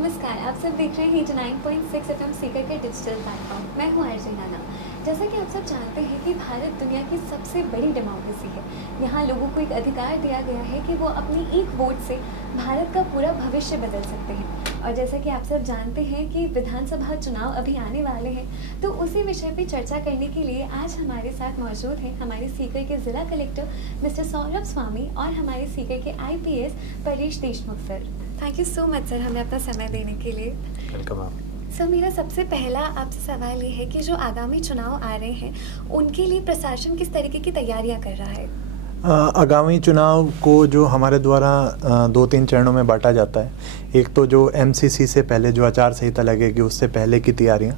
नमस्कार, आप सब देख रहे हैं 89.6 एफएम सीकर के डिजिटल प्लेटफॉर्म। मैं हूं आरजे नाना। जैसा कि आप सब जानते हैं कि भारत दुनिया की सबसे बड़ी डेमोक्रेसी है। यहाँ लोगों को एक अधिकार दिया गया है कि वो अपनी एक वोट से भारत का पूरा भविष्य बदल सकते हैं। और जैसा कि आप सब जानते हैं कि विधानसभा चुनाव अभी आने वाले हैं, तो उसी विषय पर चर्चा करने के लिए आज हमारे साथ मौजूद हैं हमारे सीकर के जिला कलेक्टर मिस्टर सौरभ स्वामी और हमारे सीकर के IPS Paresh Deshmukh sir. Thank you so much sir हमें अपना समय देने के लिए। वेलकम आप। सर मेरा सबसे पहला आपसे सवाल ये है कि जो आगामी चुनाव आ रहे हैं उनके लिए प्रशासन किस तरीके की तैयारियां कर रहा है? आगामी चुनाव को जो हमारे द्वारा 2-3 चरणों में बांटा जाता है। एक तो जो एमसीसी से पहले जो आचार संहिता लगेगी उससे पहले की तैयारियां,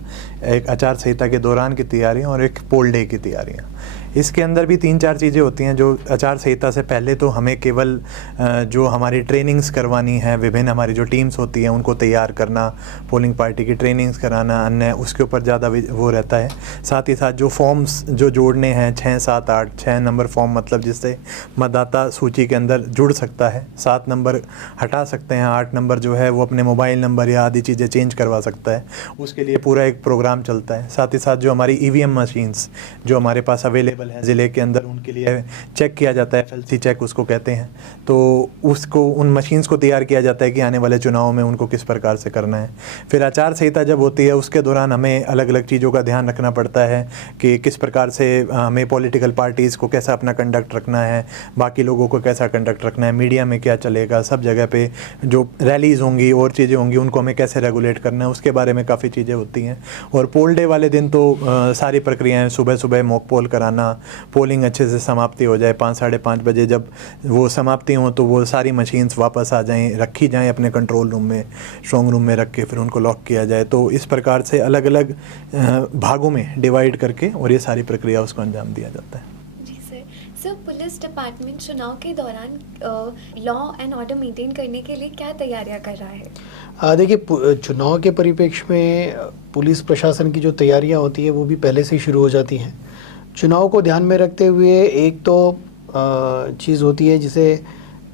एक आचार संहिता के दौरान की तैयारियां और एक पोल डे की तैयारियां। इसके अंदर भी 3-4 चीज़ें होती हैं। जो आचार संहिता से पहले तो हमें केवल जो हमारी ट्रेनिंग्स करवानी है, विभिन्न हमारी जो टीम्स होती हैं उनको तैयार करना, पोलिंग पार्टी की ट्रेनिंग्स कराना, अन्य उसके ऊपर ज़्यादा वो रहता है। साथ ही साथ जो फॉर्म्स जो जोड़ने हैं 6, 7, 8, 6 नंबर फॉर्म, मतलब जिससे मतदाता सूची के अंदर जुड़ सकता है, 7 नंबर हटा सकते हैं, 8 नंबर जो है वो अपने मोबाइल नंबर या आदि चीज़ें चेंज करवा सकता है, उसके लिए पूरा एक प्रोग्राम चलता है। साथ ही साथ जो हमारी ईवीएम मशीन्स जो हमारे पास अवेलेबल है ज़िले के अंदर, उनके लिए चेक किया जाता है, एफएलसी चेक उसको कहते हैं। तो उसको उन मशीन्स को तैयार किया जाता है कि आने वाले चुनाव में उनको किस प्रकार से करना है। फिर आचार संहिता जब होती है उसके दौरान हमें अलग अलग चीज़ों का ध्यान रखना पड़ता है कि किस प्रकार से हमें पॉलिटिकल पार्टीज़ को कैसा अपना कंडक्ट रखना है, बाकी लोगों को कैसा कंडक्ट रखना है, मीडिया में क्या चलेगा, सब जगह पे जो रैलीज़ होंगी और चीज़ें होंगी उनको हमें कैसे रेगुलेट करना है, उसके बारे में काफ़ी चीज़ें होती हैं। और पोल डे वाले दिन तो सारी प्रक्रियाएँ, सुबह सुबह मॉक पोल कराना, पोलिंग अच्छे से समाप्ति हो जाए, 5 साढ़े 5 बजे जब वो समाप्ति हो तो वो सारी मशीन्स वापस आ जाएं, रखी जाएं अपने कंट्रोल रूम में, स्ट्रॉन्ग रूम में रख के फिर उनको लॉक किया जाए। तो इस प्रकार से अलग अलग भागों में डिवाइड करके और ये सारी प्रक्रिया उसको अंजाम दिया जाता है। जी सर। सर पुलिस डिपार्टमेंट चुनाव के दौरान लॉ एंड ऑर्डर मेंटेन करने के लिए क्या तैयारियां कर रहा है? देखिए, चुनाव के परिप्रेक्ष्य में पुलिस प्रशासन की जो तैयारियां होती है वो भी पहले से ही शुरू हो जाती हैं। चुनाव को ध्यान में रखते हुए एक तो चीज़ होती है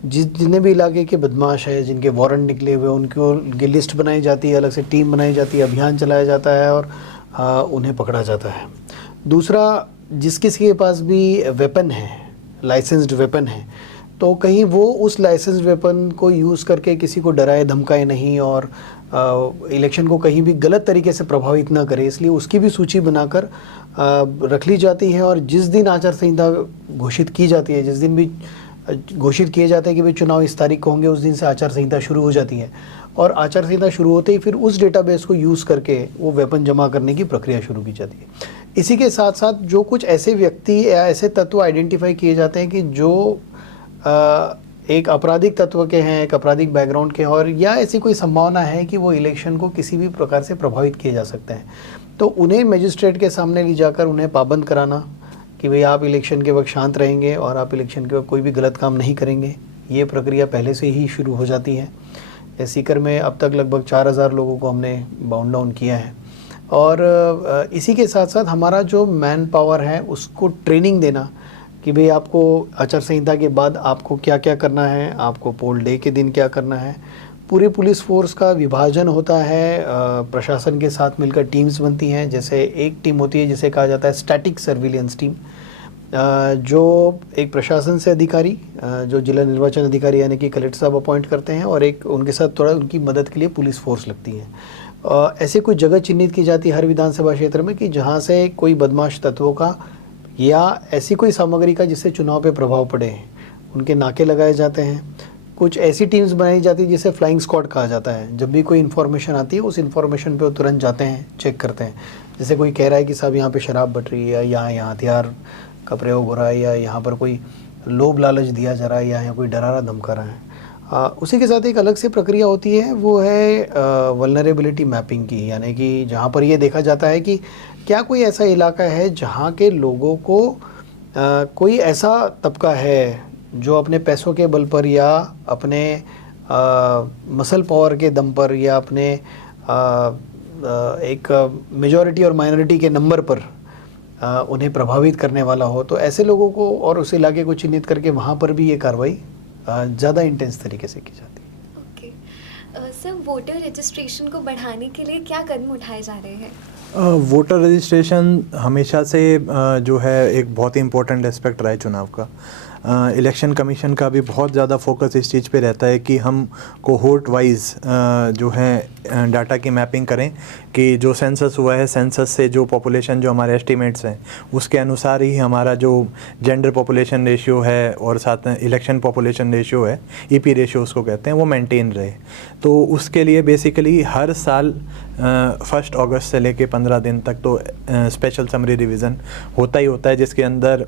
जितने भी इलाके के बदमाश है, जिनके वारंट निकले हुए, उनकी लिस्ट बनाई जाती है, अलग से टीम बनाई जाती है, अभियान चलाया जाता है और उन्हें पकड़ा जाता है। दूसरा, जिस किसी के पास भी वेपन है, लाइसेंस्ड वेपन है, तो कहीं वो उस लाइसेंस्ड वेपन को यूज़ करके किसी को डराए धमकाए नहीं और इलेक्शन को कहीं भी गलत तरीके से प्रभावित ना करे, इसलिए उसकी भी सूची बनाकर रख ली जाती है। और जिस दिन आचार संहिता घोषित की जाती है, जिस दिन भी घोषित किए जाते हैं कि भाई चुनाव इस तारीख को होंगे, उस दिन से आचार संहिता शुरू हो जाती है। और आचार संहिता शुरू होते ही फिर उस डेटाबेस को यूज़ करके वो वेपन जमा करने की प्रक्रिया शुरू की जाती है। इसी के साथ साथ जो कुछ ऐसे व्यक्ति या ऐसे तत्व आइडेंटिफाई किए जाते हैं कि जो एक आपराधिक तत्व के हैं, एक आपराधिक बैकग्राउंड के हैं, और या ऐसी कोई संभावना है कि वो इलेक्शन को किसी भी प्रकार से प्रभावित किए जा सकते हैं, तो उन्हें मजिस्ट्रेट के सामने ले जाकर उन्हें पाबंद कराना कि भाई आप इलेक्शन के वक्त शांत रहेंगे और आप इलेक्शन के वक्त कोई भी गलत काम नहीं करेंगे। ये प्रक्रिया पहले से ही शुरू हो जाती है। सीकर में अब तक लगभग 4000 लोगों को हमने बाउंड डाउन किया है। और इसी के साथ साथ हमारा जो मैन पावर है उसको ट्रेनिंग देना कि भाई आपको आचार संहिता के बाद आपको क्या क्या करना है, आपको पोल डे के दिन क्या करना है। पूरी पुलिस फोर्स का विभाजन होता है, प्रशासन के साथ मिलकर टीम्स बनती हैं। जैसे एक टीम होती है जिसे कहा जाता है स्टैटिक सर्विलेंस टीम, जो एक प्रशासन से अधिकारी, जो जिला निर्वाचन अधिकारी यानी कि कलेक्टर साहब अपॉइंट करते हैं, और एक उनके साथ थोड़ा उनकी मदद के लिए पुलिस फोर्स लगती है। ऐसे कोई जगह चिन्हित की जाती है हर विधानसभा क्षेत्र में कि जहाँ से कोई बदमाश तत्वों का या ऐसी कोई सामग्री का जिससे चुनाव पे प्रभाव पड़े, उनके नाके लगाए जाते हैं। कुछ ऐसी टीम्स बनाई जाती है जिसे फ्लाइंग स्क्वाड कहा जाता है। जब भी कोई इन्फॉर्मेशन आती है उस इन्फॉर्मेशन पे वो तुरंत जाते हैं, चेक करते हैं। जैसे कोई कह रहा है कि साहब यहाँ पे शराब बट रही है, या यहाँ हथियार का प्रयोग हो रहा है, या यहाँ पर कोई लोभ लालच दिया जा रहा है, या यहाँ कोई डरा रहा धमका रहा है। उसी के साथ एक अलग से प्रक्रिया होती है, वो है वल्नरेबिलिटी मैपिंग की, यानी कि जहाँ पर ये देखा जाता है कि क्या कोई ऐसा इलाका है जहाँ के लोगों को कोई ऐसा तबका है जो अपने पैसों के बल पर या अपने मसल पावर के दम पर या अपने एक मेजॉरिटी और माइनॉरिटी के नंबर पर उन्हें प्रभावित करने वाला हो। तो ऐसे लोगों को और उस इलाके को चिन्हित करके वहाँ पर भी ये कार्रवाई ज़्यादा इंटेंस तरीके से की जाती है। ओके सर वोटर रजिस्ट्रेशन को बढ़ाने के लिए क्या कदम उठाए जा रहे हैं? वोटर रजिस्ट्रेशन हमेशा से जो है एक बहुत ही इम्पोर्टेंट एस्पेक्ट रहा है चुनाव का। इलेक्शन कमीशन का भी बहुत ज़्यादा फोकस इस चीज़ पे रहता है कि हम कोहोर्ट वाइज जो है डाटा की मैपिंग करें कि जो सेंसस हुआ है, सेंसस से जो पॉपुलेशन जो हमारे एस्टिमेट्स हैं उसके अनुसार ही हमारा जो जेंडर पॉपुलेशन रेशियो है और साथ में इलेक्शन पॉपुलेशन रेशियो है, ईपी रेशियो उसको कहते हैं, वो मेंटेन रहे। तो उसके लिए बेसिकली हर साल 1 अगस्त से लेके 15 दिन तक तो स्पेशल समरी रिवीजन होता ही होता है, जिसके अंदर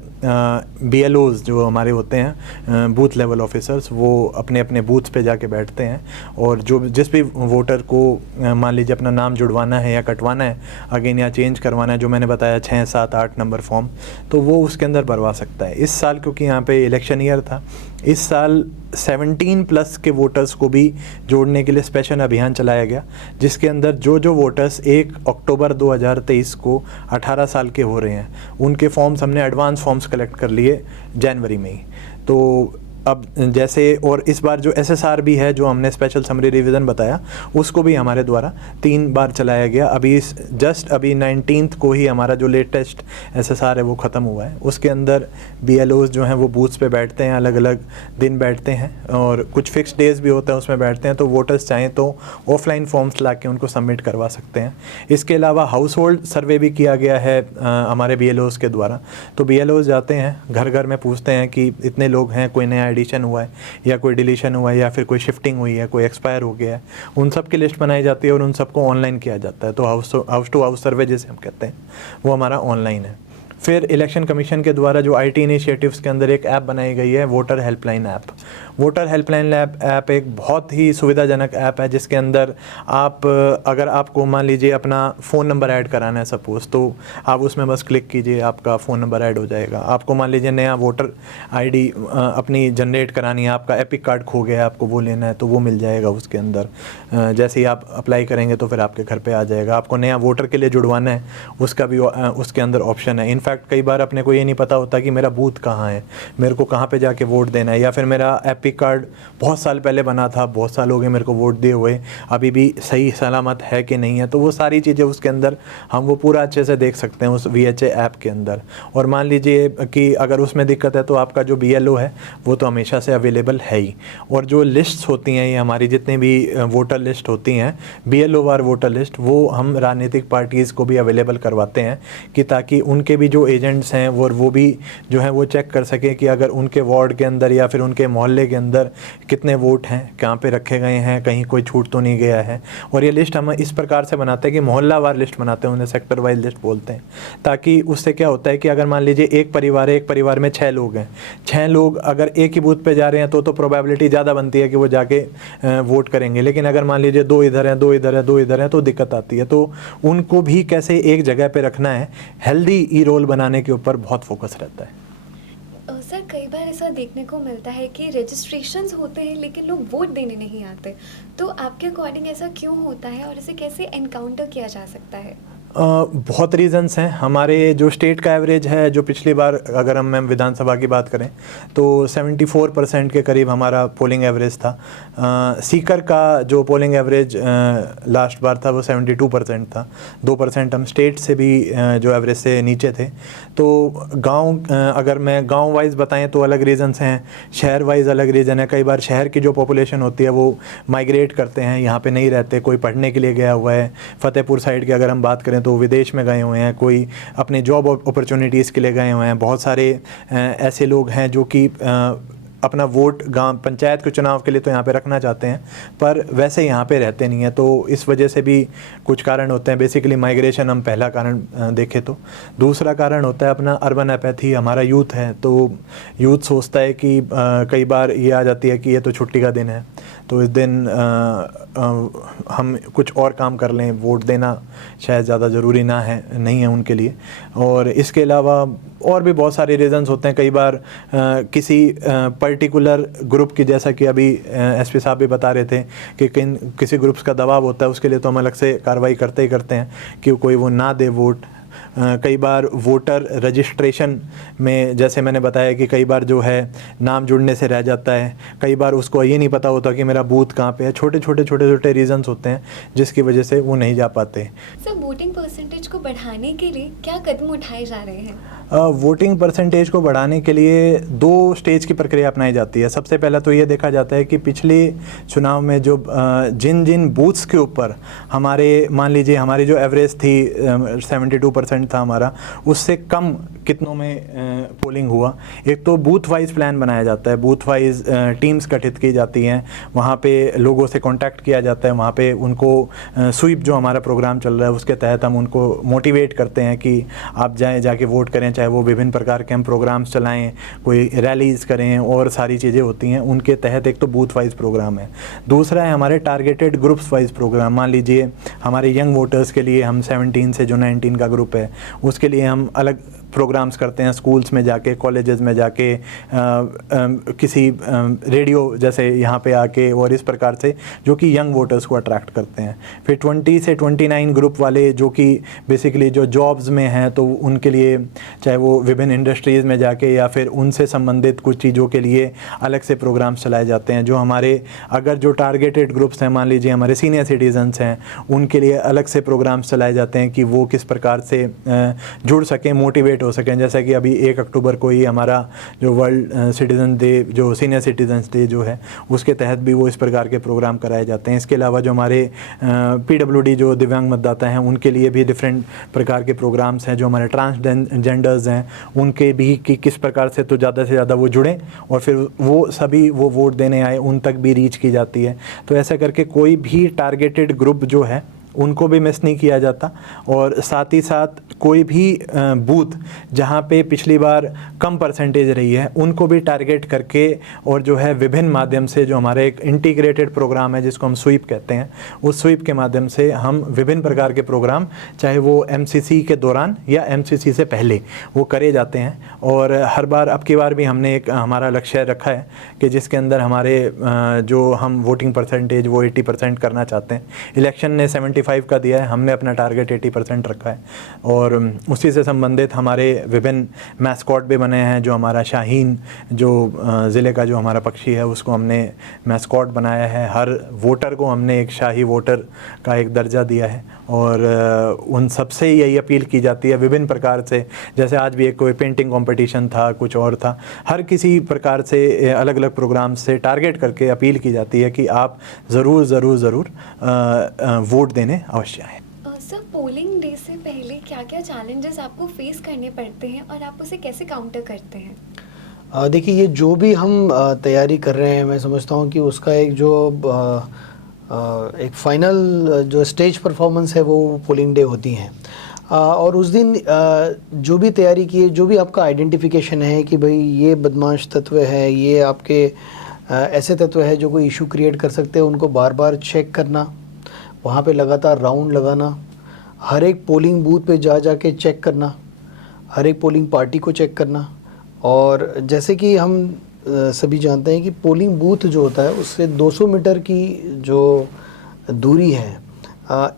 BLOs जो हमारे होते हैं बूथ लेवल ऑफिसर्स, वो अपने अपने बूथ पे जाके बैठते हैं और जो जिस भी वोटर को मान लीजिए अपना नाम जुड़वाना है या कटवाना है अगेन या चेंज करवाना है, जो मैंने बताया 6, 7, 8 नंबर फॉर्म, तो वो उसके अंदर भरवा सकता है। इस साल क्योंकि यहाँ पे इलेक्शन ईयर था, इस साल 17+ के वोटर्स को भी जोड़ने के लिए स्पेशल अभियान चलाया गया, जिसके अंदर जो वोटर्स 1 अक्टूबर 2023 को 18 साल के हो रहे हैं उनके फॉर्म्स हमने एडवांस फॉर्म्स कलेक्ट कर लिए जनवरी में ही। तो अब जैसे और इस बार जो SSR भी है, जो हमने स्पेशल समरी रिवीजन बताया, उसको भी हमारे द्वारा 3 बार चलाया गया। अभी अभी 19 को ही हमारा जो लेटेस्ट SSR है वो ख़त्म हुआ है। उसके अंदर BLOs जो हैं वो बूथ्स पे बैठते हैं, अलग अलग दिन बैठते हैं और कुछ फिक्स डेज भी होता है उसमें बैठते हैं। तो वोटर्स चाहें तो ऑफलाइन फॉर्म्स ला के उनको सबमिट करवा सकते हैं। इसके अलावा हाउस होल्ड सर्वे भी किया गया है हमारे BLOs के द्वारा। तो BLOs जाते हैं घर घर में, पूछते हैं कि इतने लोग हैं, कोई नया एडिशन हुआ है या कोई डिलीशन हुआ है या फिर कोई शिफ्टिंग हुई है, कोई एक्सपायर हो गया है, उन सब की लिस्ट बनाई जाती है और उन सबको ऑनलाइन किया जाता है। तो हाउस टू हाउस सर्वे जिसे हम कहते हैं वो हमारा ऑनलाइन है। फिर इलेक्शन कमीशन के द्वारा जो IT इनिशिएटिव्स के अंदर एक ऐप बनाई गई है, voter helpline app. Voter helpline app एक बहुत ही सुविधाजनक ऐप है, जिसके अंदर आप अगर आपको मान लीजिए अपना फ़ोन नंबर ऐड कराना है सपोज़, तो आप उसमें बस क्लिक कीजिए, आपका फ़ोन नंबर ऐड हो जाएगा। आपको मान लीजिए नया वोटर ID अपनी जनरेट करानी है, आपका एपिक कार्ड खो गया है, आपको वो लेना है, तो वो मिल जाएगा उसके अंदर। जैसे ही आप अप्लाई करेंगे तो फिर आपके घर पर आ जाएगा। आपको नया वोटर के लिए जुड़वाना है, उसका भी उसके अंदर ऑप्शन है। इनफैक्ट कई बार अपने को ये नहीं पता होता कि मेरा बूथ कहाँ है, मेरे को कहाँ पे जाके वोट देना है, या फिर मेरा एपिक कार्ड बहुत साल पहले बना था, बहुत साल हो गए मेरे को वोट दिए हुए, अभी भी सही सलामत है कि नहीं है। तो वो सारी चीज़ें उसके अंदर हम वो पूरा अच्छे से देख सकते हैं उस VHA ऐप के अंदर। और मान लीजिए कि अगर उसमें दिक्कत है तो आपका जो BLO है वो तो हमेशा से अवेलेबल है ही। और जो लिस्ट्स होती हैं, ये हमारी जितनी भी वोटर लिस्ट होती हैं, BLO वार वोटर लिस्ट, वो हम राजनीतिक पार्टीज़ को भी अवेलेबल करवाते हैं कि ताकि उनके भी जो एजेंट्स हैं वो भी जो है वो चेक कर सकें कि अगर उनके वार्ड के अंदर या फिर उनके मोहल्ले के अंदर कितने वोट हैं, कहाँ पे रखे गए हैं, कहीं कोई छूट तो नहीं गया है। और ये लिस्ट हम इस प्रकार से बनाते हैं कि मोहल्ला वार लिस्ट बनाते हैं, उन्हें सेक्टर वाइज लिस्ट बोलते हैं, ताकि उससे क्या होता है कि अगर मान लीजिए एक परिवार में 6 लोग हैं, 6 लोग अगर एक ही बूथ पे जा रहे हैं तो प्रोबेबिलिटी ज़्यादा बनती है कि वो जाके वोट करेंगे। लेकिन अगर मान लीजिए 2 इधर हैं, 2 इधर हैं, 2 इधर हैं, तो दिक्कत आती है। तो उनको भी कैसे एक जगह पे रखना है, हेल्दी ई रोल बनाने के ऊपर बहुत फोकस रहता है। सर कई बार ऐसा देखने को मिलता है कि रजिस्ट्रेशंस होते हैं लेकिन लोग वोट देने नहीं आते, तो आपके अकॉर्डिंग ऐसा क्यों होता है और इसे कैसे एनकाउंटर किया जा सकता है? बहुत रीज़न्स हैं। हमारे जो स्टेट का एवरेज है, जो पिछली बार अगर हम विधानसभा की बात करें तो 74% के करीब हमारा पोलिंग एवरेज था। सीकर का जो पोलिंग एवरेज लास्ट बार था वो 72% था। 2% हम स्टेट से भी जो एवरेज से नीचे थे। तो अगर मैं गांव वाइज बताएं तो अलग रीज़न्स हैं, शहर वाइज अलग रीज़न है। कई बार शहर की जो पॉपुलेशन होती है वो माइग्रेट करते हैं, यहाँ पे नहीं रहते, कोई पढ़ने के लिए गया हुआ है। फतेहपुर साइड की अगर हम बात करें तो विदेश में गए हुए हैं, कोई अपने जॉब अपॉर्चुनिटीज़ के लिए गए हुए हैं। बहुत सारे ऐसे लोग हैं जो कि अपना वोट गांव पंचायत के चुनाव के लिए तो यहाँ पे रखना चाहते हैं, पर वैसे यहाँ पे रहते नहीं हैं। तो इस वजह से भी कुछ कारण होते हैं। बेसिकली माइग्रेशन हम पहला कारण देखें तो। दूसरा कारण होता है अपना अर्बन एपैथी। हमारा यूथ है तो यूथ सोचता है कि कई बार ये आ जाती है कि ये तो छुट्टी का दिन है, तो इस दिन हम कुछ और काम कर लें, वोट देना शायद ज़्यादा ज़रूरी नहीं है उनके लिए। और इसके अलावा और भी बहुत सारे रीज़न्स होते हैं। कई बार किसी पर्टिकुलर ग्रुप की, जैसा कि अभी SP साहब भी बता रहे थे कि किसी ग्रुप्स का दबाव होता है, उसके लिए तो हम अलग से कार्रवाई करते ही करते हैं कि कोई वो ना दे वोट। कई बार वोटर रजिस्ट्रेशन में, जैसे मैंने बताया कि कई बार जो है नाम जुड़ने से रह जाता है, कई बार उसको ये नहीं पता होता कि मेरा बूथ कहाँ पे है। छोटे छोटे रीजंस होते हैं जिसकी वजह से वो नहीं जा पाते। सर, वोटिंग परसेंटेज को बढ़ाने के लिए क्या कदम उठाए जा रहे हैं? वोटिंग परसेंटेज को बढ़ाने के लिए 2 स्टेज की प्रक्रिया अपनाई जाती है। सबसे पहला तो ये देखा जाता है कि पिछले चुनाव में जो जिन जिन बूथ्स के ऊपर हमारे, मान लीजिए हमारी जो एवरेज थी 72% था हमारा, उससे कम कितनों में पोलिंग हुआ। एक तो बूथ वाइज प्लान बनाया जाता है, बूथ वाइज टीम्स गठित की जाती हैं, वहाँ पे लोगों से कांटेक्ट किया जाता है, वहाँ पे उनको स्वीप जो हमारा प्रोग्राम चल रहा है उसके तहत हम उनको मोटिवेट करते हैं कि आप जाएँ, जाके वोट करें, चाहे वो विभिन्न प्रकार के हम प्रोग्राम्स चलाएँ, कोई रैलीज़ करें और सारी चीज़ें होती हैं उनके तहत। एक तो बूथ वाइज प्रोग्राम है। दूसरा है हमारे टारगेटेड ग्रुप्स वाइज प्रोग्राम। मान लीजिए हमारे यंग वोटर्स के लिए हम 17 से जो 19 का ग्रुप है उसके लिए हम अलग प्रोग्राम्स करते हैं, स्कूल्स में जाके, कॉलेजेस में जाके, किसी रेडियो जैसे यहाँ पे आके, और इस प्रकार से जो कि यंग वोटर्स को अट्रैक्ट करते हैं। फिर 20 से 29 ग्रुप वाले जो कि बेसिकली जो जॉब्स में हैं, तो उनके लिए चाहे वो विभिन्न इंडस्ट्रीज़ में जाके या फिर उनसे संबंधित कुछ चीज़ों के लिए अलग से प्रोग्राम्स चलाए जाते हैं। जो हमारे अगर जो टारगेटेड ग्रुप्स हैं, मान लीजिए हमारे सीनियर सिटीजन्स हैं, उनके लिए अलग से प्रोग्राम्स चलाए जाते हैं कि वो किस प्रकार से जुड़ सकें, मोटिवेट हो सकें। जैसा कि अभी 1 अक्टूबर को ही हमारा जो वर्ल्ड सिटीजन डे, जो सीनियर सिटीजन्स डे जो है, उसके तहत भी वो इस प्रकार के प्रोग्राम कराए जाते हैं। इसके अलावा जो हमारे PWD जो दिव्यांग मतदाता हैं उनके लिए भी डिफरेंट प्रकार के प्रोग्राम्स हैं। जो हमारे ट्रांसजेंडर्स हैं उनके भी कि किस प्रकार से तो ज़्यादा से ज़्यादा वो जुड़ें और फिर वो सभी वो वोट देने आए, उन तक भी रीच की जाती है। तो ऐसा करके कोई भी टारगेटेड ग्रुप जो है उनको भी मिस नहीं किया जाता। और साथ ही साथ कोई भी बूथ जहाँ पे पिछली बार कम परसेंटेज रही है उनको भी टारगेट करके, और जो है विभिन्न माध्यम से, जो हमारे एक इंटीग्रेटेड प्रोग्राम है जिसको हम स्वीप कहते हैं, उस स्वीप के माध्यम से हम विभिन्न प्रकार के प्रोग्राम, चाहे वो MCC के दौरान या MCC से पहले, वो करे जाते हैं। और हर बार, अब की बार भी हमने एक हमारा लक्ष्य रखा है कि जिसके अंदर हमारे जो हम वोटिंग परसेंटेज वो 80% करना चाहते हैं। इलेक्शन ने 75 का दिया है, हमने अपना टारगेट 80% रखा है। और उसी से संबंधित हमारे विभिन्न मैस्कॉट भी बने हैं। जो हमारा शाहीन, जो ज़िले का जो हमारा पक्षी है, उसको हमने मैस्कॉट बनाया है। हर वोटर को हमने एक शाही वोटर का एक दर्जा दिया है। और उन सबसे यही अपील की जाती है विभिन्न प्रकार से, जैसे आज भी एक कोई पेंटिंग कंपटीशन था, कुछ और था, हर किसी प्रकार से अलग अलग प्रोग्राम से टारगेट करके अपील की जाती है कि आप ज़रूर वोट देने अवश्य आएँ। सर, पोलिंग डे से पहले क्या क्या चैलेंजेस आपको फेस करने पड़ते हैं और आप उसे कैसे काउंटर करते हैं? देखिए, ये जो भी हम तैयारी कर रहे हैं, मैं समझता हूँ कि उसका एक जो एक फाइनल जो स्टेज परफॉर्मेंस है वो पोलिंग डे होती हैं। और उस दिन जो भी तैयारी की है, जो भी आपका आइडेंटिफिकेशन है कि भाई ये बदमाश तत्व है, ये आपके ऐसे तत्व है जो कोई इशू क्रिएट कर सकते हैं, उनको बार बार चेक करना, वहाँ पे लगातार राउंड लगाना, हर एक पोलिंग बूथ पे जा के चेक करना, हर एक पोलिंग पार्टी को चेक करना। और जैसे कि हम सभी जानते हैं कि पोलिंग बूथ जो होता है उससे 200 मीटर की जो दूरी है,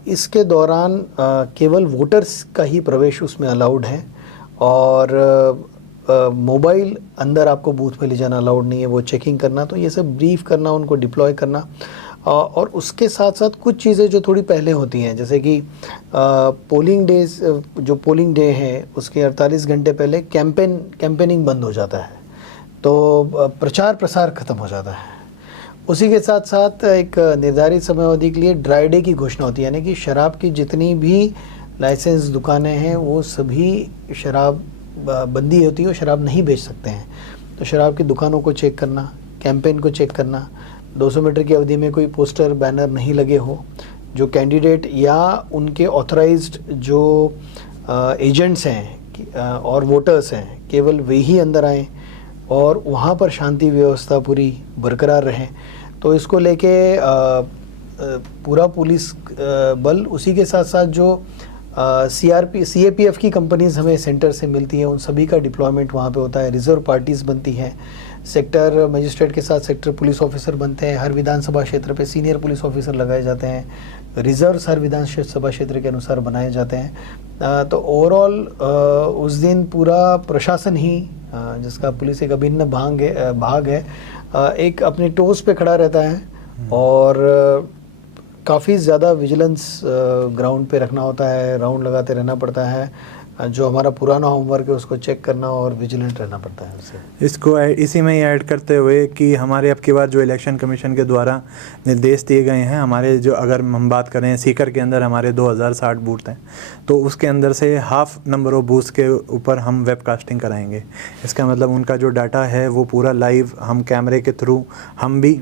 इसके दौरान केवल वोटर्स का ही प्रवेश उसमें अलाउड है। और मोबाइल अंदर आपको बूथ में ले जाना अलाउड नहीं है, वो चेकिंग करना। तो ये सब ब्रीफ करना, उनको डिप्लॉय करना। और उसके साथ साथ कुछ चीज़ें जो थोड़ी पहले होती हैं, जैसे कि पोलिंग डेज, जो पोलिंग डे है उसके 48 घंटे पहले कैंपेनिंग बंद हो जाता है, तो प्रचार प्रसार ख़त्म हो जाता है। उसी के साथ साथ एक निर्धारित समय अवधि के लिए ड्राई डे की घोषणा होती है, यानी कि शराब की जितनी भी लाइसेंस दुकानें हैं वो सभी शराब बंदी होती है और शराब नहीं बेच सकते हैं। तो शराब की दुकानों को चेक करना, कैंपेन को चेक करना, 200 मीटर की अवधि में कोई पोस्टर बैनर नहीं लगे हो, जो कैंडिडेट या उनके ऑथराइज्ड जो एजेंट्स हैं और वोटर्स हैं, केवल वे ही अंदर आएँ और वहाँ पर शांति व्यवस्था पूरी बरकरार रहे। तो इसको लेके पूरा पुलिस बल, उसी के साथ साथ जो CAPF की कंपनीज हमें सेंटर से मिलती हैं, उन सभी का डिप्लॉयमेंट वहाँ पे होता है। रिज़र्व पार्टीज़ बनती हैं सेक्टर मजिस्ट्रेट के साथ सेक्टर पुलिस ऑफिसर बनते हैं। हर विधानसभा क्षेत्र पे सीनियर पुलिस ऑफिसर लगाए जाते हैं। रिजर्व्स हर विधानसभा क्षेत्र के अनुसार बनाए जाते हैं। तो ओवरऑल उस दिन पूरा प्रशासन ही जिसका पुलिस एक अभिन्न भाग है एक अपने टोस पे खड़ा रहता है और काफ़ी ज़्यादा विजिलेंस ग्राउंड पे रखना होता है, राउंड लगाते रहना पड़ता है। जो हमारा पुराना होमवर्क है उसको चेक करना और विजिलेंट रहना पड़ता है उससे। इसको इसी में ही ऐड करते हुए कि हमारे अब की बार जो इलेक्शन कमीशन के द्वारा निर्देश दिए गए हैं, हमारे जो अगर हम बात करें सीकर के अंदर हमारे 2060 बूथ हैं, तो उसके अंदर से हाफ नंबर ऑफ बूथ्स के ऊपर हम वेबकास्टिंग कराएंगे। इसका मतलब उनका जो डाटा है वो पूरा लाइव हम कैमरे के थ्रू, हम भी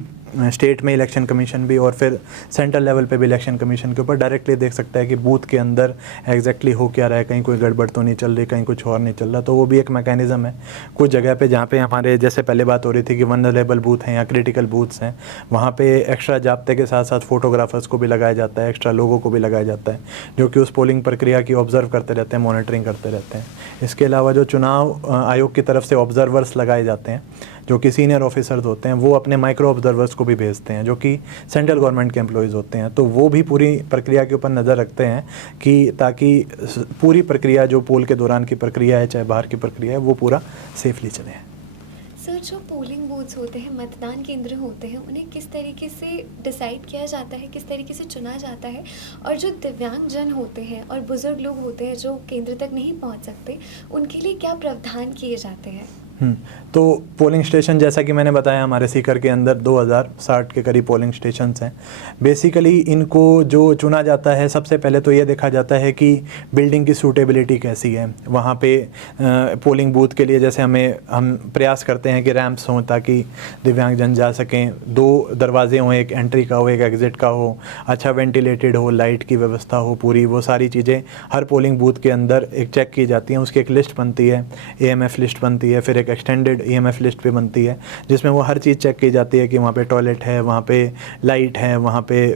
स्टेट में इलेक्शन कमीशन भी और फिर सेंट्रल लेवल पे भी इलेक्शन कमीशन के ऊपर डायरेक्टली देख सकता है कि बूथ के अंदर एग्जैक्टली हो क्या रहा है, कहीं कोई गड़बड़ तो नहीं चल रही, कहीं कुछ और नहीं चल रहा। तो वो भी एक मैकेनिज़्म है। कुछ जगह पे जहाँ पे हमारे जैसे पहले बात हो रही थी कि वनरेबल बूथ हैं या क्रिटिकल बूथ्स हैं, वहाँ पे एक्स्ट्रा जाब्ते के साथ साथ फोटोग्राफर्स को भी लगाया जाता है, एक्स्ट्रा लोगों को भी लगाया जाता है, जो कि उस पोलिंग प्रक्रिया की ऑब्जर्व करते रहते हैं, मॉनिटरिंग करते रहते हैं। इसके अलावा जो चुनाव आयोग की तरफ से ऑब्जर्वर्स लगाए जाते हैं, जो कि सीनियर ऑफिसर्स होते हैं, वो अपने माइक्रो ऑब्जर्वर्स को भी भेजते हैं, जो कि सेंट्रल गवर्नमेंट के एम्प्लॉयज़ होते हैं। तो वो भी पूरी प्रक्रिया के ऊपर नज़र रखते हैं कि ताकि पूरी प्रक्रिया जो पोल के दौरान की प्रक्रिया है, चाहे बाहर की प्रक्रिया है, वो पूरा सेफली चले। सर, जो पोलिंग बूथ्स होते हैं, मतदान केंद्र होते हैं, उन्हें किस तरीके से डिसाइड किया जाता है, किस तरीके से चुना जाता है? और जो दिव्यांगजन होते हैं और बुज़ुर्ग लोग होते हैं जो केंद्र तक नहीं पहुंच सकते, उनके लिए क्या प्रावधान किए जाते हैं? तो पोलिंग स्टेशन जैसा कि मैंने बताया हमारे सीकर के अंदर 2060 के करीब पोलिंग स्टेशंस हैं। बेसिकली इनको जो चुना जाता है, सबसे पहले तो ये देखा जाता है कि बिल्डिंग की सूटेबिलिटी कैसी है। वहाँ पे पोलिंग बूथ के लिए जैसे हम प्रयास करते हैं कि रैंप्स हों ताकि दिव्यांगजन जा सकें, 2 दरवाजे हों, एक एंट्री का हो, एक एग्ज़िट का हो, अच्छा वेंटिलेटेड हो, लाइट की व्यवस्था हो पूरी। वो सारी चीज़ें हर पोलिंग बूथ के अंदर एक चेक की जाती हैं। उसकी एक लिस्ट बनती है, AMF लिस्ट बनती है, फिर एक एक्सटेंडेड EMF लिस्ट पे बनती है, जिसमें वो हर चीज़ चेक की जाती है कि वहाँ पे टॉयलेट है, वहाँ पे लाइट है, वहाँ पे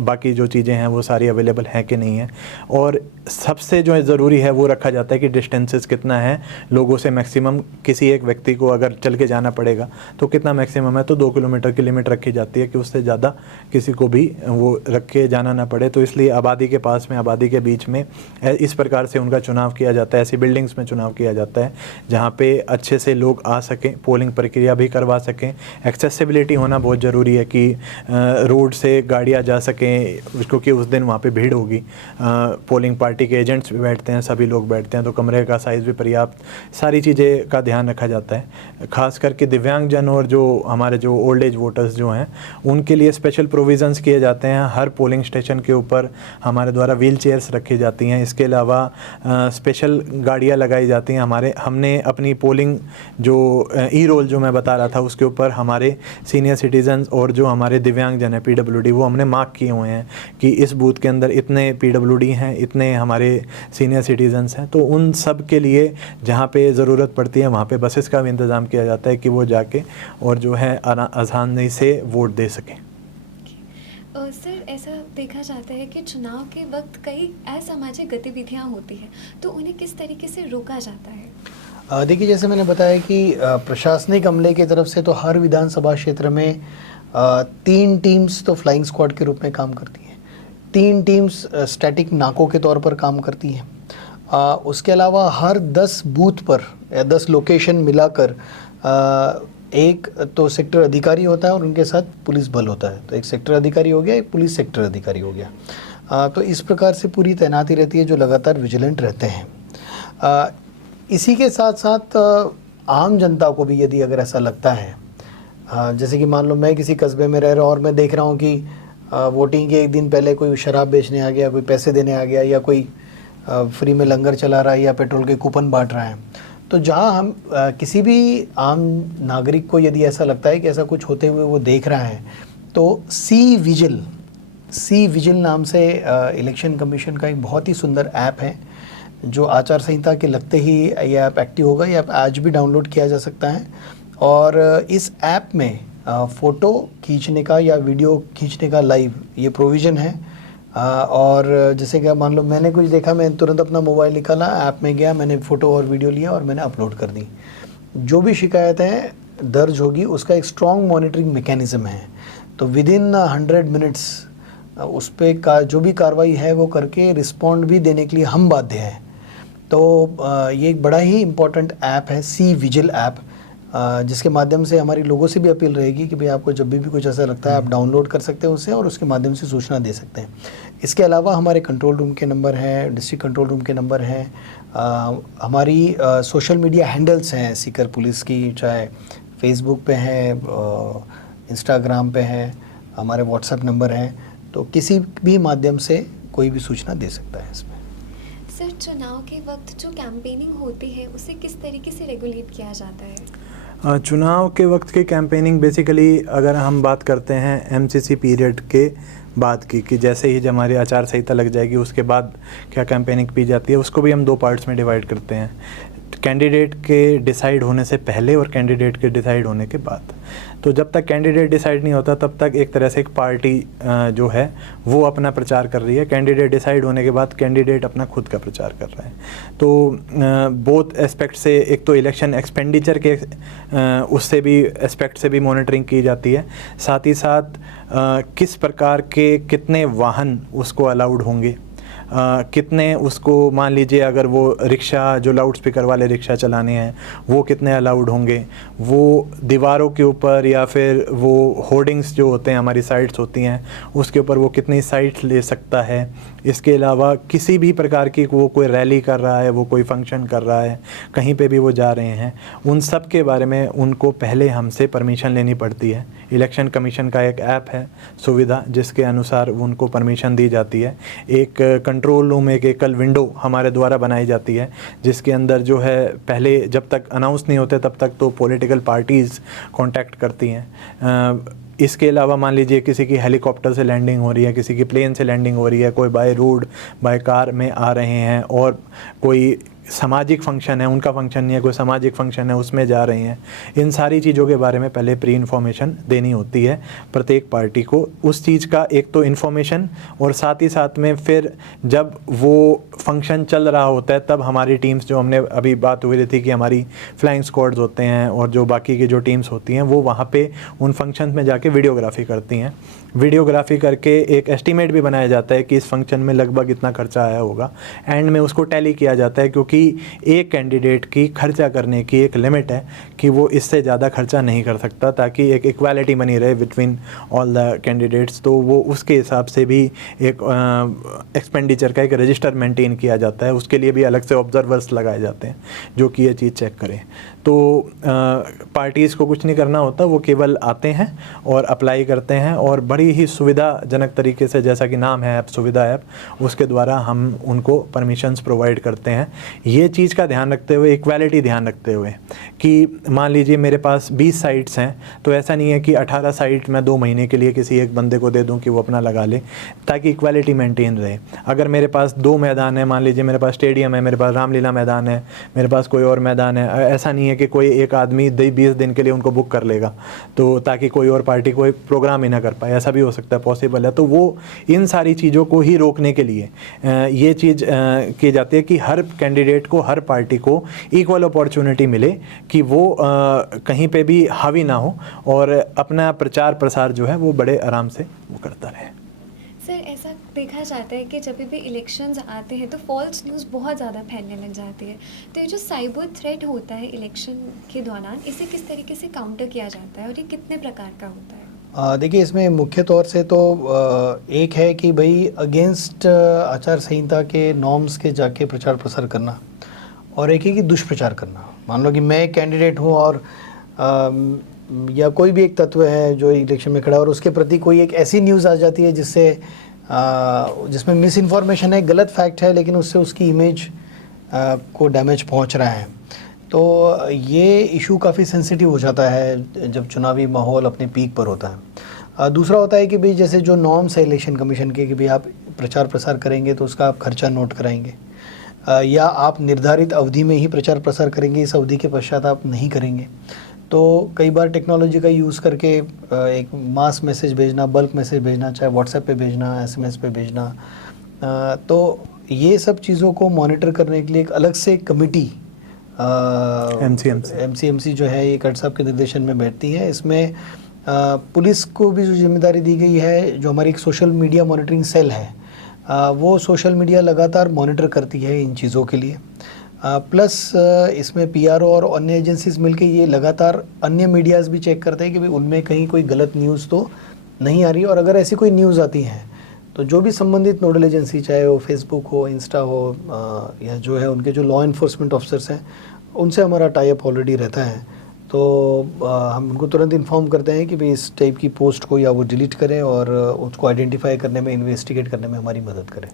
बाकी जो चीज़ें हैं वो सारी अवेलेबल हैं कि नहीं है। और सबसे जो ज़रूरी है वो रखा जाता है कि डिस्टेंसेस कितना है लोगों से। मैक्सिमम किसी एक व्यक्ति को अगर चल के जाना पड़ेगा तो कितना मैक्सिमम है, तो 2 किलोमीटर की लिमिट रखी जाती है कि उससे ज़्यादा किसी को भी वो रख के जाना ना पड़े। तो इसलिए आबादी के पास में, आबादी के बीच में इस प्रकार से उनका चुनाव किया जाता है। ऐसी बिल्डिंग्स में चुनाव किया जाता है जहाँ पे अच्छे से लोग आ सकें, पोलिंग प्रक्रिया भी करवा सकें। एक्सेसिबिलिटी होना बहुत ज़रूरी है कि रोड से गाड़ियाँ जा सकें, क्योंकि उस दिन वहाँ पे भीड़ होगी। पोलिंग पार्टी के एजेंट्स भी बैठते हैं, सभी लोग बैठते हैं, तो कमरे का साइज़ भी पर्याप्त, सारी चीज़ें का ध्यान रखा जाता है। ख़ास करके दिव्यांगजन और जो हमारे जो ओल्ड एज वोटर्स जो हैं, उनके लिए स्पेशल प्रोविज़न्स किए जाते हैं। हर पोलिंग स्टेशन के ऊपर हमारे द्वारा व्हील चेयर्स रखी जाती हैं। इसके अलावा स्पेशल गाड़ियाँ लगाई जाती हैं। हमने अपनी पोलिंग जो ई-रोल जो मैं बता रहा था उसके ऊपर हमारे सीनियर सिटीजन्स और जो हमारे दिव्यांगजन है PWD, वो हमने मार्क किए हुए हैं कि इस बूथ के अंदर इतने PWD हैं, इतने हमारे सीनियर सिटीजन्स हैं। तो उन सब के लिए जहाँ पे ज़रूरत पड़ती है वहाँ पे बसेस का भी इंतज़ाम किया जाता है कि वो जाके और जो है आसानी से वोट दे सकें। सर, ऐसा देखा जाता है कि चुनाव के वक्त कई असामाजिक गतिविधियां होती हैं, तो उन्हें किस तरीके से रोका जाता है? देखिए, जैसे मैंने बताया कि प्रशासनिक अमले की तरफ से तो हर विधानसभा क्षेत्र में 3 टीम्स तो फ्लाइंग स्क्वाड के रूप में काम करती हैं, 3 टीम्स स्टैटिक नाकों के तौर पर काम करती हैं। उसके अलावा हर 10 बूथ पर या 10 लोकेशन मिलाकर एक तो सेक्टर अधिकारी होता है और उनके साथ पुलिस बल होता है। तो एक सेक्टर अधिकारी हो गया, एक पुलिस सेक्टर अधिकारी हो गया। तो इस प्रकार से पूरी तैनाती रहती है जो लगातार विजिलेंट रहते हैं। इसी के साथ साथ आम जनता को भी यदि अगर ऐसा लगता है, जैसे कि मान लो मैं किसी कस्बे में रह रहा हूँ और मैं देख रहा हूँ कि वोटिंग के एक दिन पहले कोई शराब बेचने आ गया, कोई पैसे देने आ गया, या कोई फ्री में लंगर चला रहा है या पेट्रोल के कूपन बांट रहा है, तो जहाँ हम किसी भी आम नागरिक को यदि ऐसा लगता है कि ऐसा कुछ होते हुए वो देख रहा है, तो सी विजिल नाम से इलेक्शन कमीशन का एक बहुत ही सुंदर ऐप है जो आचार संहिता के लगते ही ये ऐप एक्टिव होगा। ये ऐप आज भी डाउनलोड किया जा सकता है और इस ऐप में फ़ोटो खींचने का या वीडियो खींचने का लाइव ये प्रोविज़न है। और जैसे कि मान लो मैंने कुछ देखा, मैं तुरंत अपना मोबाइल निकाला, ऐप में गया, मैंने फ़ोटो और वीडियो लिया और मैंने अपलोड कर दी। जो भी शिकायत है दर्ज होगी उसका एक स्ट्रॉन्ग मॉनिटरिंग मैकेनिज्म है। तो विद इन 100 मिनट्स उस पर का जो भी कार्रवाई है वो करके रिस्पॉन्ड भी देने के लिए हम बाध्य हैं। तो ये एक बड़ा ही इम्पोर्टेंट ऐप है सी विजिल ऐप, जिसके माध्यम से हमारी लोगों से भी अपील रहेगी कि भाई आपको जब भी कुछ ऐसा लगता है आप डाउनलोड कर सकते हैं उसे और उसके माध्यम से सूचना दे सकते हैं। इसके अलावा हमारे कंट्रोल रूम के नंबर हैं, डिस्ट्रिक्ट कंट्रोल रूम के नंबर हैं, हमारी सोशल मीडिया हैंडल्स हैं सीकर पुलिस की, चाहे फेसबुक पे हैं, इंस्टाग्राम पे हैं, हमारे व्हाट्सएप नंबर हैं, तो किसी भी माध्यम से कोई भी सूचना दे सकता है इसमें। सर, चुनाव के वक्त जो कैंपेनिंग होती है उसे किस तरीके से रेगुलेट किया जाता है? चुनाव के वक्त की कैंपेनिंग बेसिकली अगर हम बात करते हैं एमसीसी पीरियड के बाद की, कि जैसे ही जब हमारी आचार संहिता लग जाएगी उसके बाद क्या कैंपेनिंग की जाती है, उसको भी हम 2 पार्ट्स में डिवाइड करते हैं, कैंडिडेट के डिसाइड होने से पहले और कैंडिडेट के डिसाइड होने के बाद। तो जब तक कैंडिडेट डिसाइड नहीं होता तब तक एक तरह से एक पार्टी जो है वो अपना प्रचार कर रही है। कैंडिडेट डिसाइड होने के बाद कैंडिडेट अपना खुद का प्रचार कर रहा है। तो बोथ एस्पेक्ट से, एक तो इलेक्शन एक्सपेंडिचर के उससे भी एस्पेक्ट से भी मॉनिटरिंग की जाती है, साथ ही साथ किस प्रकार के कितने वाहन उसको अलाउड होंगे, कितने उसको, मान लीजिए अगर वो रिक्शा, जो लाउड स्पीकर वाले रिक्शा चलाने हैं वो कितने अलाउड होंगे, वो दीवारों के ऊपर या फिर वो होर्डिंग्स जो होते हैं, हमारी साइट्स होती हैं उसके ऊपर वो कितनी साइट्स ले सकता है। इसके अलावा किसी भी प्रकार की वो कोई रैली कर रहा है, वो कोई फंक्शन कर रहा है, कहीं पे भी वो जा रहे हैं, उन सब के बारे में उनको पहले हमसे परमिशन लेनी पड़ती है। इलेक्शन कमीशन का एक ऐप है सुविधा, जिसके अनुसार उनको परमिशन दी जाती है। एक कंट्रोल रूम, एक एकल विंडो हमारे द्वारा बनाई जाती है, जिसके अंदर जो है पहले जब तक अनाउंस नहीं होते तब तक तो पॉलिटिकल पार्टीज़ कांटेक्ट करती हैं। इसके अलावा मान लीजिए किसी की हेलीकॉप्टर से लैंडिंग हो रही है, किसी की प्लेन से लैंडिंग हो रही है, कोई बाय रोड बाय कार में आ रहे हैं और कोई सामाजिक फंक्शन है, उनका फंक्शन नहीं है, कोई सामाजिक फंक्शन है उसमें जा रहे हैं, इन सारी चीज़ों के बारे में पहले प्री इन्फॉर्मेशन देनी होती है प्रत्येक पार्टी को। उस चीज़ का एक तो इन्फॉर्मेशन, और साथ ही साथ में फिर जब वो फंक्शन चल रहा होता है तब हमारी टीम्स, जो हमने अभी बात हुई थी कि हमारी फ्लाइंग स्क्वाड्स होते हैं और जो बाकी की जो टीम्स होती हैं वो वहाँ पे उन फंक्शन में जाके वीडियोग्राफी करती हैं। वीडियोग्राफी करके एक एस्टीमेट भी बनाया जाता है कि इस फंक्शन में लगभग इतना खर्चा आया होगा। एंड में उसको टैली किया जाता है, क्योंकि एक कैंडिडेट की खर्चा करने की एक लिमिट है कि वो इससे ज़्यादा खर्चा नहीं कर सकता, ताकि एक इक्वालिटी बनी रहे बिटवीन ऑल द कैंडिडेट्स। तो वो उसके हिसाब से भी एक एक्सपेंडिचर का एक रजिस्टर मेंटेन किया जाता है। उसके लिए भी अलग से ऑब्जर्वर्स लगाए जाते हैं जो कि ये चीज़ चेक करें। तो पार्टीज़ को कुछ नहीं करना होता, वो केवल आते हैं और अप्लाई करते हैं, और बड़ी ही सुविधाजनक तरीके से, जैसा कि नाम है ऐप सुविधा ऐप, उसके द्वारा हम उनको परमिशंस प्रोवाइड करते हैं। ये चीज़ का ध्यान रखते हुए, इक्वालिटी ध्यान रखते हुए, कि मान लीजिए मेरे पास 20 साइट्स हैं, तो ऐसा नहीं है कि 18 साइट मैं 2 महीने के लिए किसी एक बंदे को दे दूं कि वो अपना लगा ले, ताकि इक्वालिटी मेंटेन रहे। अगर मेरे पास 2 मैदान है, मान लीजिए मेरे पास स्टेडियम है, मेरे पास रामलीला मैदान है, मेरे पास कोई और मैदान है, ऐसा नहीं है कि कोई एक आदमी 20 दिन के लिए उनको बुक कर लेगा तो ताकि कोई और पार्टी कोई प्रोग्राम ही ना कर पाए, ऐसा भी हो सकता है, पॉसिबल है। तो वो इन सारी चीज़ों को ही रोकने के लिए ये चीज़ की जाती है कि हर कैंडिडेट को, हर पार्टी को इक्वल अपॉर्चुनिटी मिले कि वो कहीं पे भी हावी ना हो और अपना प्रचार प्रसार जो है वो बड़े आराम से वो करता रहे। सर, ऐसा देखा जाता है कि जब भी इलेक्शंस आते हैं तो फॉल्स न्यूज़ बहुत ज़्यादा फैलने लग जाती है। तो ये जो साइबर थ्रेट होता है इलेक्शन के दौरान, इसे किस तरीके से काउंटर किया जाता है और ये कितने प्रकार का होता है? देखिए, इसमें मुख्य तौर से तो एक है कि भाई अगेंस्ट आचार संहिता के नॉर्म्स के जाके प्रचार प्रसार करना, और एक है कि दुष्प्रचार करना। मान लो कि मैं एक कैंडिडेट हूँ और या कोई भी एक तत्व है जो इलेक्शन में खड़ा है और उसके प्रति कोई एक ऐसी न्यूज़ आ जाती है जिससे जिसमें मिस इन्फॉर्मेशन है, गलत फैक्ट है, लेकिन उससे उसकी इमेज को डैमेज पहुंच रहा है। तो ये इशू काफ़ी सेंसिटिव हो जाता है जब चुनावी माहौल अपने पीक पर होता है। दूसरा होता है कि भाई जैसे जो नॉर्म्स है इलेक्शन कमीशन के कि भाई आप प्रचार प्रसार करेंगे तो उसका आप खर्चा नोट कराएंगे, या आप निर्धारित अवधि में ही प्रचार प्रसार करेंगे, इस अवधि के पश्चात आप नहीं करेंगे। तो कई बार टेक्नोलॉजी का यूज़ करके एक मास मैसेज भेजना, बल्क मैसेज भेजना, चाहे व्हाट्सएप पे भेजना, एसएमएस पे भेजना, तो ये सब चीज़ों को मॉनिटर करने के लिए एक अलग से कमिटी एमसीएमसी जो है ये कट साहब के निर्देशन में बैठती है। इसमें पुलिस को भी जो जिम्मेदारी दी गई है, जो हमारी एक सोशल मीडिया मॉनिटरिंग सेल है, वो सोशल मीडिया लगातार मॉनिटर करती है इन चीज़ों के लिए। प्लस इसमें पीआरओ और अन्य एजेंसीज मिलके ये लगातार अन्य मीडियाज़ भी चेक करते हैं कि भाई उनमें कहीं कोई गलत न्यूज़ तो नहीं आ रही, और अगर ऐसी कोई न्यूज़ आती है तो जो भी संबंधित नोडल एजेंसी, चाहे वो फेसबुक हो, इंस्टा हो, या जो है उनके जो लॉ इन्फोर्समेंट ऑफिसर्स हैं, उनसे हमारा टाई अप ऑलरेडी रहता है। तो हम उनको तुरंत इन्फॉर्म करते हैं कि भाई इस टाइप की पोस्ट को या वो डिलीट करें और उसको आइडेंटिफाई करने में, इन्वेस्टिगेट करने में हमारी मदद करें।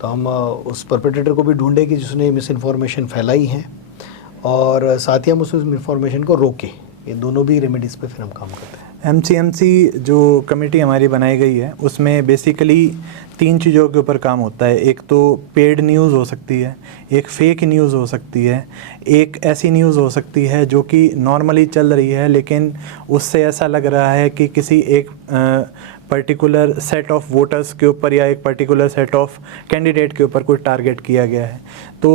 तो हम उस परपेट्रेटर को भी ढूंढें कि जिसने मिस इन्फॉर्मेशन फैलाई है, और साथ ही हम उस इन्फॉर्मेशन को रोकें। ये दोनों भी रेमेडीज़ पे फिर हम काम करते हैं। एमसीएमसी जो कमेटी हमारी बनाई गई है उसमें बेसिकली 3 चीज़ों के ऊपर काम होता है। एक तो पेड न्यूज़ हो सकती है, एक फेक न्यूज़ हो सकती है, एक ऐसी न्यूज़ हो सकती है जो कि नॉर्मली चल रही है लेकिन उससे ऐसा लग रहा है कि किसी एक पर्टिकुलर सेट ऑफ वोटर्स के ऊपर या एक पर्टिकुलर सेट ऑफ कैंडिडेट के ऊपर कोई टारगेट किया गया है। तो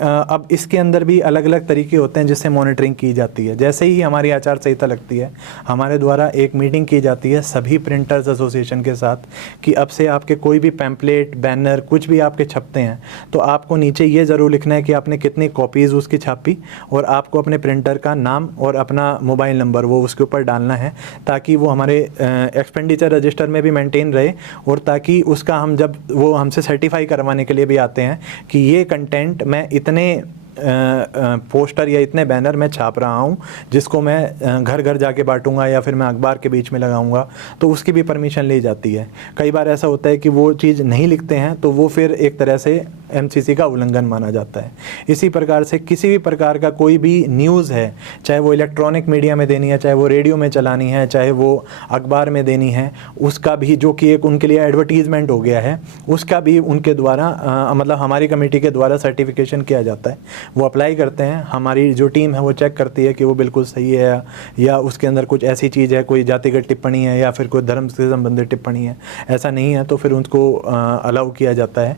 अब इसके अंदर भी अलग अलग तरीके होते हैं जिससे मॉनिटरिंग की जाती है। जैसे ही हमारी आचार संहिता लगती है, हमारे द्वारा एक मीटिंग की जाती है सभी प्रिंटर्स एसोसिएशन के साथ कि अब से आपके कोई भी पैम्पलेट, बैनर, कुछ भी आपके छपते हैं तो आपको नीचे ये ज़रूर लिखना है कि आपने कितनी कॉपीज़ उसकी छापी, और आपको अपने प्रिंटर का नाम और अपना मोबाइल नंबर वो उसके ऊपर डालना है, ताकि वो हमारे एक्सपेंडिचर रजिस्टर में भी मेंटेन रहे, और ताकि उसका हम जब वो हमसे सर्टिफाई करवाने के लिए भी आते हैं कि ये कंटेंट मैं इतने पोस्टर या इतने बैनर मैं छाप रहा हूँ जिसको मैं घर घर जाके बांटूंगा या फिर मैं अखबार के बीच में लगाऊंगा, तो उसकी भी परमिशन ली जाती है। कई बार ऐसा होता है कि वो चीज़ नहीं लिखते हैं तो वो फिर एक तरह से एमसीसी का उल्लंघन माना जाता है। इसी प्रकार से किसी भी प्रकार का कोई भी न्यूज़ है, चाहे वो इलेक्ट्रॉनिक मीडिया में देनी है, चाहे वो रेडियो में चलानी है, चाहे वो अखबार में देनी है, उसका भी जो कि एक उनके लिए एडवर्टीज़मेंट हो गया है, उसका भी उनके द्वारा मतलब हमारी कमेटी के द्वारा सर्टिफिकेशन किया जाता है। वो अप्लाई करते हैं, हमारी जो टीम है वो चेक करती है कि वो बिल्कुल सही है या उसके अंदर कुछ ऐसी चीज़ है, कोई जातिगत टिप्पणी है या फिर कोई धर्म से संबंधित टिप्पणी है, ऐसा नहीं है तो फिर उनको अलाउ किया जाता है।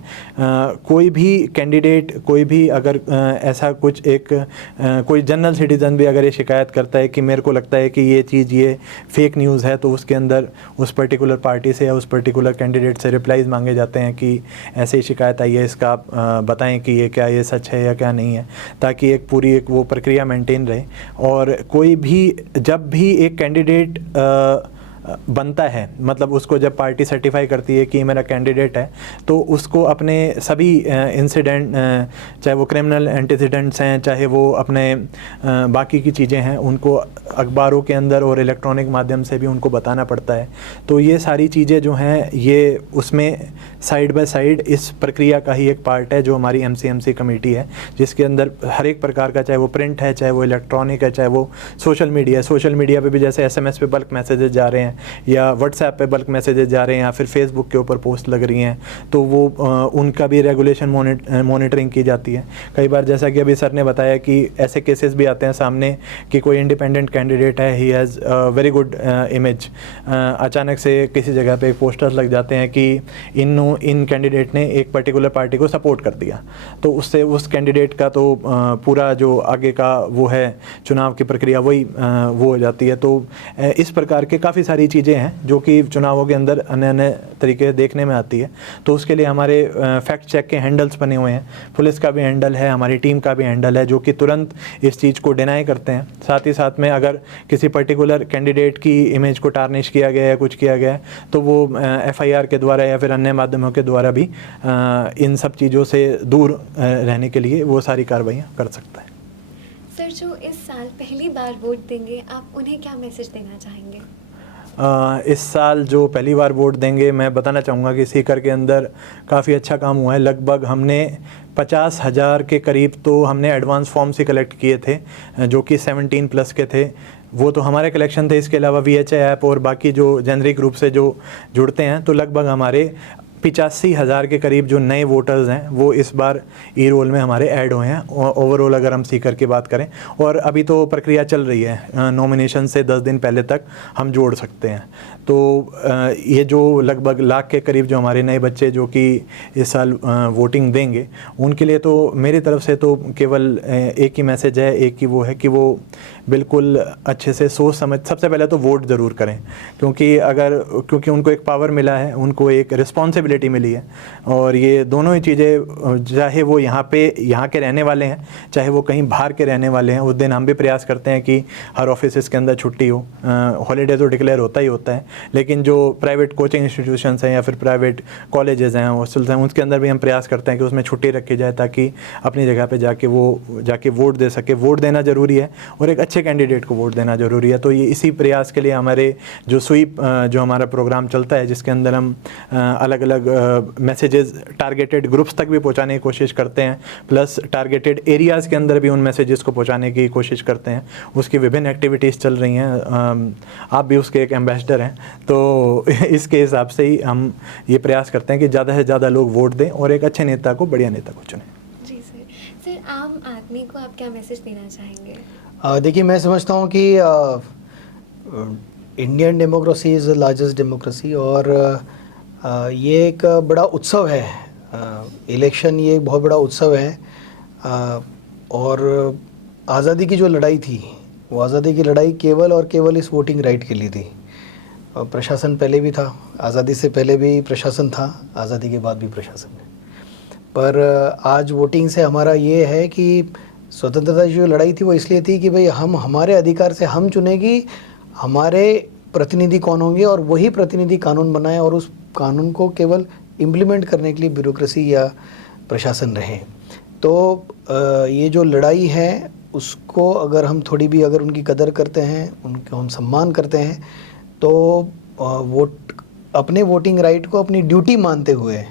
कोई भी कैंडिडेट, कोई भी अगर ऐसा कुछ एक कोई जनरल सिटीज़न भी अगर ये शिकायत करता है कि मेरे को लगता है कि ये चीज़ ये फेक न्यूज़ है, तो उसके अंदर उस पर्टिकुलर पार्टी से या उस पर्टिकुलर कैंडिडेट से रिप्लाईज मांगे जाते हैं कि ऐसे शिकायत आई है, इसका आप बताएं कि ये क्या, ये सच है या क्या नहीं है, ताकि एक पूरी एक वो प्रक्रिया मेंटेन रहे। और कोई भी जब भी एक कैंडिडेट बनता है, मतलब उसको जब पार्टी सर्टिफाई करती है कि मेरा कैंडिडेट है, तो उसको अपने सभी इंसिडेंट, चाहे वो क्रिमिनल एंटीसीडेंट्स हैं, चाहे वो अपने बाकी की चीज़ें हैं, उनको अखबारों के अंदर और इलेक्ट्रॉनिक माध्यम से भी उनको बताना पड़ता है। तो ये सारी चीज़ें जो हैं ये उसमें साइड बाय साइड इस प्रक्रिया का ही एक पार्ट है जो हमारी एमसीएमसी कमेटी है, जिसके अंदर हर एक प्रकार का, चाहे वो प्रिंट है, चाहे वो इलेक्ट्रॉनिक है, चाहे वो सोशल मीडिया पे भी जैसे SMS पे बल्क मैसेजेस जा रहे हैं या व्हाट्सएप पे बल्क मैसेजेस जा रहे हैं या फिर फेसबुक के ऊपर पोस्ट लग रही हैं, तो वो उनका भी रेगुलेशन मॉनिटरिंग की जाती है। कई बार जैसा कि अभी सर ने बताया कि ऐसे केसेस भी आते हैं सामने कि कोई इंडिपेंडेंट कैंडिडेट है, he has very good image, अचानक से किसी जगह पे पोस्टर्स लग जाते हैं कि इन कैंडिडेट ने एक पर्टिकुलर पार्टी को सपोर्ट कर दिया, तो उससे उस कैंडिडेट का तो पूरा जो आगे का वो है चुनाव की प्रक्रिया वही वो हो जाती है। तो इस प्रकार के काफ़ी सारी चीज़ें हैं जो कि चुनावों के अंदर अन्य अन्य तरीके देखने में आती है। तो उसके लिए हमारे फैक्ट चेक के हैंडल्स बने हुए हैं, पुलिस का भी हैंडल है, हमारी टीम का भी हैंडल है, जो कि तुरंत इस चीज़ को डिनाई करते हैं। साथ ही साथ में अगर किसी पर्टिकुलर कैंडिडेट की इमेज को टार्निश किया गया है, कुछ किया गया है, तो वो FIR के द्वारा या फिर अन्य माध्यमों के द्वारा भी इन सब चीज़ों से दूर रहने के लिए वो सारी कार्रवाइयाँ कर सकता है। सर, जो इस साल पहली बार वोट देंगे, आप उन्हें क्या मैसेज देना चाहेंगे? इस साल जो पहली बार वोट देंगे, मैं बताना चाहूँगा कि सीकर के अंदर काफ़ी अच्छा काम हुआ है। लगभग हमने 50,000 के करीब तो हमने एडवांस फॉर्म्स ही कलेक्ट किए थे जो कि 17+ के थे। वो तो हमारे कलेक्शन थे, इसके अलावा VHI ऐप और बाकी जो जेनरिक रूप से जो जुड़ते हैं, तो लगभग हमारे 85,000 के करीब जो नए वोटर्स हैं वो इस बार ई रोल में हमारे ऐड हुए हैं ओवरऑल अगर हम सीकर की बात करें। और अभी तो प्रक्रिया चल रही है, नॉमिनेशन से 10 दिन पहले तक हम जोड़ सकते हैं। तो ये जो लगभग लाख के करीब जो हमारे नए बच्चे जो कि इस साल वोटिंग देंगे, उनके लिए तो मेरी तरफ से तो केवल एक ही मैसेज है, एक ही वो है कि वो बिल्कुल अच्छे से सोच समझ सबसे पहले तो वोट ज़रूर करें, क्योंकि उनको एक पावर मिला है, उनको एक रिस्पॉन्सिबिलिटी मिली है। और ये दोनों ही चीज़ें, चाहे वो यहाँ के रहने वाले हैं, चाहे वो कहीं बाहर के रहने वाले हैं, उस दिन हम भी प्रयास करते हैं कि हर ऑफिस के अंदर छुट्टी हो। हॉलीडे तो डिक्लेयर होता ही होता है, लेकिन जो प्राइवेट कोचिंग इंस्टीट्यूशंस हैं या फिर प्राइवेट कॉलेजेस हैं, हॉस्टल्स हैं, उसके अंदर भी हम प्रयास करते हैं कि उसमें छुट्टी रखी जाए ताकि अपनी जगह पे जाके वोट दे सके। वोट देना ज़रूरी है और एक अच्छे कैंडिडेट को वोट देना ज़रूरी है। तो ये इसी प्रयास के लिए हमारे जो स्वीप जो हमारा प्रोग्राम चलता है, जिसके अंदर हम अलग अलग मैसेजेस टारगेटेड ग्रुप्स तक भी पहुंचाने की कोशिश करते हैं, प्लस टारगेटेड एरियाज़ के अंदर भी उन मैसेजेस को पहुंचाने की कोशिश करते हैं। उसकी विभिन्न एक्टिविटीज़ चल रही हैं, आप भी उसके एक एम्बेसडर हैं, तो इसके हिसाब से ही हम ये प्रयास करते हैं कि ज़्यादा से ज़्यादा लोग वोट दें और एक अच्छे नेता को, बढ़िया नेता को चुनें। जी सर, आम आदमी को आप क्या मैसेज देना चाहेंगे? देखिए, मैं समझता हूँ कि Indian democracy is the largest democracy और ये एक बड़ा उत्सव है। इलेक्शन ये एक बहुत बड़ा उत्सव है। और आज़ादी की जो लड़ाई थी, वो आज़ादी की लड़ाई केवल और केवल इस वोटिंग राइट के लिए थी। प्रशासन पहले भी था, आज़ादी से पहले भी प्रशासन था, आज़ादी के बाद भी प्रशासन है। पर आज वोटिंग से हमारा ये है कि स्वतंत्रता की जो लड़ाई थी वो इसलिए थी कि भाई हम हमारे अधिकार से हम चुने कि हमारे प्रतिनिधि कौन होंगे और वही प्रतिनिधि कानून बनाए और उस कानून को केवल इम्प्लीमेंट करने के लिए ब्यूरोक्रेसी या प्रशासन रहे। तो ये जो लड़ाई है उसको अगर हम थोड़ी भी अगर उनकी कदर करते हैं, उनको हम सम्मान करते हैं, तो अपने वोटिंग राइट को अपनी ड्यूटी मानते हुए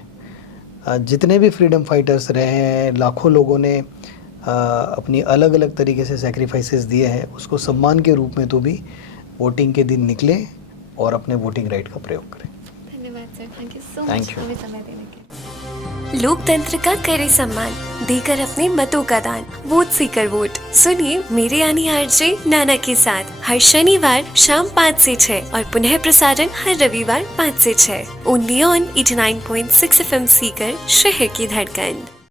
जितने भी फ्रीडम फाइटर्स रहे हैं, लाखों लोगों ने अपनी अलग अलग तरीके से सैक्रिफाइसेस दिए हैं, उसको सम्मान के रूप में तो भी वोटिंग के दिन निकले और अपने वोटिंग राइट का प्रयोग करें। धन्यवाद sir, thank you so Thank much you. हमें समय देने के लिए। लोकतंत्र का करें सम्मान, देकर अपने मतों का दान। वोट सीकर वोट सुनिए मेरे यानी आरजे नाना के साथ हर शनिवार शाम 5 से 6 और पुनः प्रसारण हर रविवार 5 से 6 ओनली ऑन 89.6 FM सीकर, शहर की धड़कन।